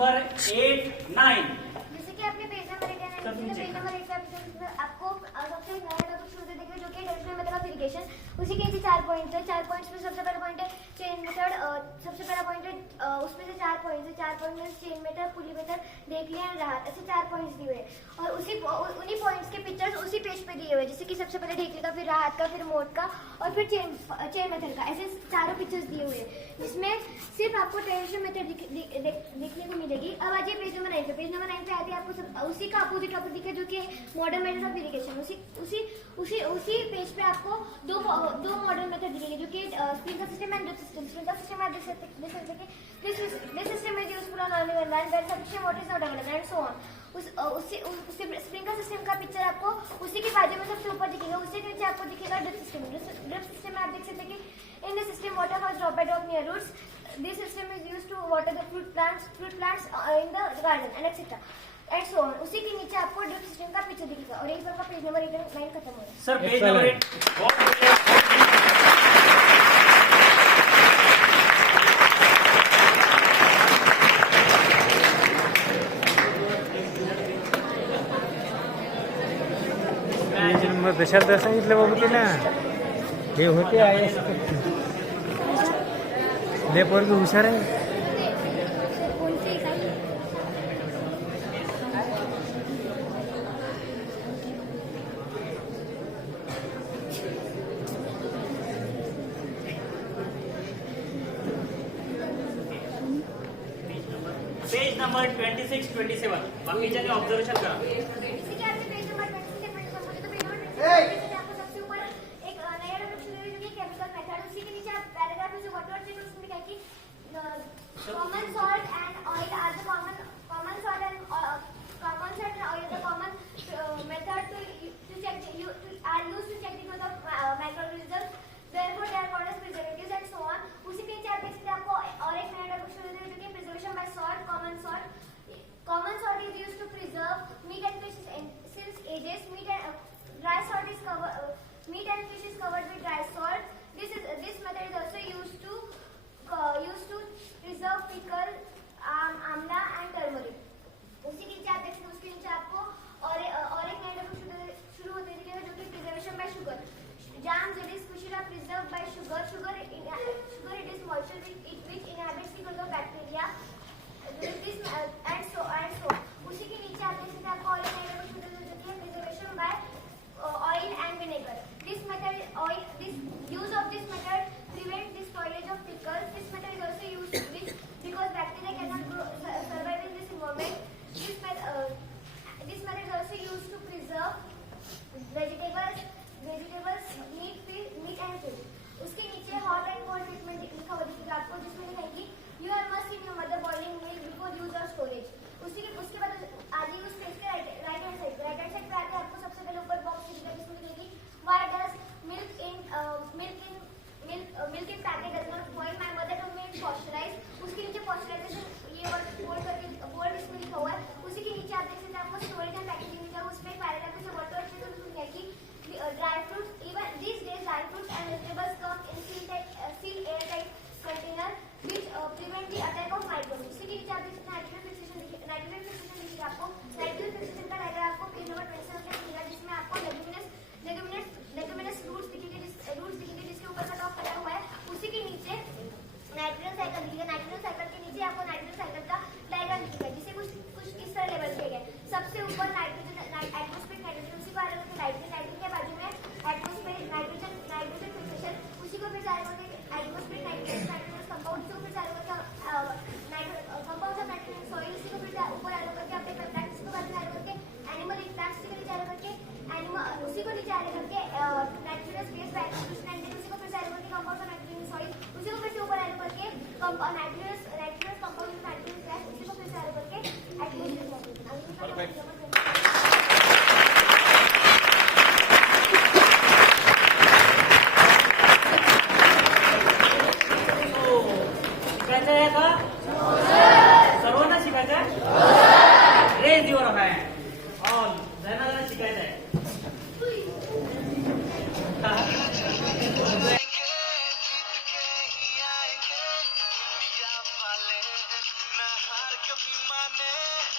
Number 8, 9। जैसे कि आपने पेज नंबर 8 है, पेज नंबर 8 पे आपको सबसे नया कुछ शुरू देखिए जो कि डेरिवेटिव मेथड ऑफ इरिगेशन, उसी के नीचे 4 पॉइंट है। 4 पॉइंट्स में सबसे पहला पॉइंट है चेन मेथड। सबसे पहला पॉइंट है उसमें से 4 पॉइंट्स है। 4 पॉइंट में चेन मेथड, पुली मेथड, देख लिया, राहत, ऐसे 4 पॉइंट्स दिए हुए हैं और उन्हीं पॉइंट्स के पिक्चर्स उसी पेज पे दिए हुए हैं। जैसे कि सबसे पहले ढेकले का, फिर राहत का, फिर मोट का और फिर चेन मेथड का, ऐसे चारों पिक्चर्स दिए हुए हैं जिसमें सिर्फ आपको ट्रेडिशनल मेथड देखने को मिलेगी। अब आ जाइए पेज नंबर 9 पे। पेज नंबर 9 पे आते हैं आपको उसी का अपोजिट टॉपिक दिखे जो कि मॉडर्न मेथड ऑफ इरिगेशन। उसी पेज पे आपको दो मॉडर्न मेथड दिखेंगे जो कि sprinkler system and drip system. Sprinkler system आप देख सकते हैं कि this system is used on early land where sufficient water is not available and so on. उसी स्प्रिंकलर सिस्टम का पिक्चर आपको उसी के बाजू में सबसे ऊपर दिखेगा। उससे नीचे आपको दिखेगा ड्रिप सिस्टम। ड्रिप सिस्टम में आप देख सकते हैं कि in the system water falls drop by drop near roots. This system is used to water the fruit plants in the garden and etc. and so on. उसी के नीचे आपको ड्रिप सिस्टम का पिक्चर दिखेगा और यही पर आपका पेज नंबर 8 9 खत्म हो गया। सर पेज नंबर 8 मग दशाला सांगितलं बाबू तिला हे होते आहे लय पोरगी हुशार आहे। पेज नंबर 26, 27 बाकीच्या ऑब्झर्वेशन करा। इसी के आपसे पेज नंबर 26 से 27 तो पेज नंबर 26 पे आपको सबसे ऊपर एक नया टॉपिक शुरू हुई जो कि केमिकल मेथड। उसी के नीचे आप पैराग्राफ में जो व्हाट चीज उसमें लिखा है कि common salt and oil are the common salt and oil the common method to check are used to check the growth of microorganisms therefore they are called as preservatives and so on. उसी के नीचे आप देख सकते हैं आपको और एक नया टॉपिक शुरू हुई जो कि preservation by salt. Common salt is used to preserve meat and fish since ages. Meat and fish is covered with dry salt. This method is also used to preserve pickle, amla and turmeric. उसी के नीचे आप देख सकते हैं उसके नीचे आपको और एक नया टॉपिक शुरू होते दिखेगा जो कि preservation bye sugar. Jam, jellies, squishes are preserved by sugar. Sugar it is moisture which inhabits the growth of bacteria. And so उसी के नीचे आप देख सकते हैं आपको और एक नया टॉपिक शुरू होती है preservation by oil and vinegar. This use of this method prevents the spoilage of pickles. This method is also used because bacteria cannot survive in this environment. This method is also used to preserve vegetables, meat and fish. उसके नीचे hot and cold treatment लिखा हुआ दिखेगा आपको जिसमें लिखा है कि you are must in your mother boiling milk before use or storage. उसके बाद आगे उस पेज के राइट हैंड साइड पे आके आपको सबसे पहले ऊपर बॉक्स दिखेगा जिसमें लिखेगी why does milk in packet does not boil, my mother told me it's pasteurized. उसके नीचे pasteurization ये बोर्ड इसमें लिखा हुआ है। उसी के नीचे आप देख सकते हैं आपको स्टोरेज एंड पैकेजिंग लिखा है। उसमें पैराग्राफ में वर्ड अच्छे से लिखा है कि dry fruits even these days dry fruits and vegetables come in seal airtight container which prevent the attack of microbes. उसी के नीचे आप देख सकते हैं नाइट्रोजन फिक्सेशन दिखेगा आपको। नाइट्रोजन फिक्सेशन का डायग्राम आपको पेज नंबर 27 पे दिखेगा जिसमें आपको लेगुमिनस रूट्स दिखेंगे जिसके ऊपर का टॉप कटा हुआ है। उसी के नीचे नाइट्रोजन साइकिल दिखेगा। नाइट्रोजन साइकिल के नीचे आपको नाइट्रोजन साइकिल का डायग्राम दिखेगा जिसे कुछ इस तरह लेवल किया गया। सबसे ऊपर एटमॉस्फेरिक नाइट्रोजन, उसी को अलग नाइट्रोजन के बाजू में एटमॉस्फेरिक नाइट्रोजन फिक्सेशन, उसी को फिर चारों एटमॉस्फेरिक नाइट्रोजन कंपाउंड, उसी को फिर चारों कंपाउंड ऑफ नाइट्रोजन सॉइल, उसी को फिर ऊपर अलग करके अपने प्लांट्स को बाद में अलग करके एनिमल प्लांट्स को नीचे अलग करके एनिमल, उसी को नीचे अलग करके नाइट्रोजन बेस बायोसोल्यूशन एंड उसी को फिर अलग करके कंपाउंड ऑफ नाइट्रोजन सॉइल, उसी को फिर से ऊपर अलग करके nitrogen compound of nitrogen gas, उसी को फिर से अलग करके एटमॉस्फेरिक। सर्वांना शिकायचं आहे? रेज युअर हँड ऑल जणांना शिकायचं आहे। दीवाने